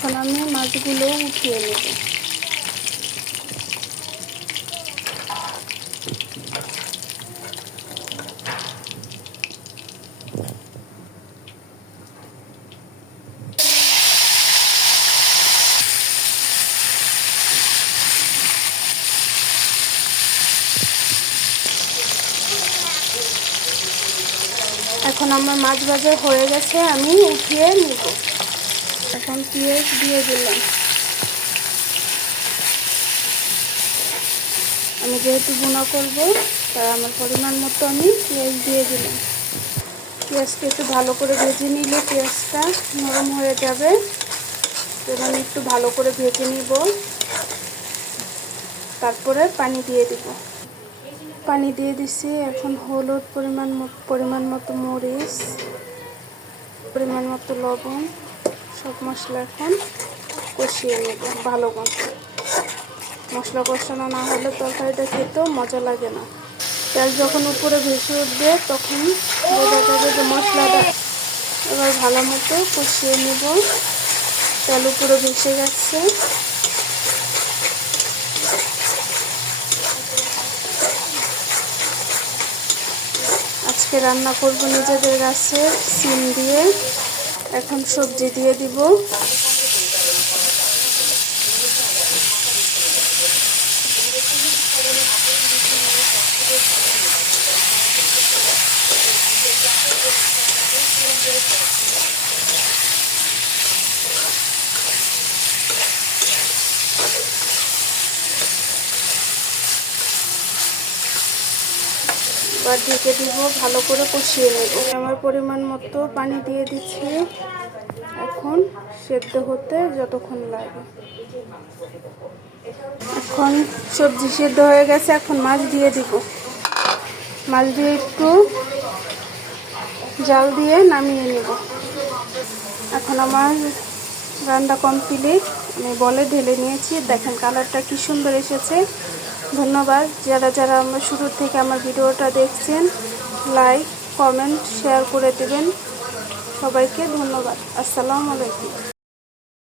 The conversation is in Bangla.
এখন আমি মাছগুলো উঠিয়ে নেব। এখন আমার মাছ ভাজা হয়ে গেছে, আমি উঠিয়ে নিব। এখন পেঁয়াজ দিয়ে দিলাম। আমি যেহেতু ভুনা করব তাই আমার পরিমাণ মতো আমি পেঁয়াজ দিয়ে দিলাম। পেঁয়াজটা একটু ভালো করে ভেজে নিলে পেঁয়াজটা নরম হয়ে যাবে। এবার আমি একটু ভালো করে ভেজে নিব, তারপরে পানি দিয়ে দিব। পানি দিয়ে দিছি। এখন হলুদ, পরিমাণ মতো মরিচ, পরিমাণ মতো লবণ, সব মশলা এখন কষিয়ে নেব ভালো মতো। মশলা কষানো না হলে তরকারিটা খেতেও মজা লাগে না। তেল যখন উপরে ভেসে উঠবে তখন বোঝা যাবে যে মশলাটা। এবার ভালো মতো কষিয়ে নেব। তেল উপরে ভেসে যাচ্ছে। আজকে রান্না করব নিজেদের গাছের সিম দিয়ে। এখন সবজি দিয়ে দিব। এবার ঢেকে দিব, ভালো করে কষিয়ে নেব। আমার পরিমাণ মতো পানি দিয়ে দিচ্ছি। এখন সেদ্ধ হতে যতক্ষণ লাগে। এখন সবজি সেদ্ধ হয়ে গেছে, এখন মাছ দিয়ে দিব। মাছ দিয়ে একটু জাল দিয়ে নামিয়ে নেব। এখন আমার রান্না কমপ্লিট। আমি বলে ঢেলে নিয়েছি। দেখেন কালারটা কি সুন্দর এসেছে। ধন্যবাদ যারা যারা আমার শুরু থেকে আমার ভিডিওটা দেখছেন। লাইক, কমেন্ট, শেয়ার করে দেবেন। সবাইকে ধন্যবাদ। আসসালামু আলাইকুম।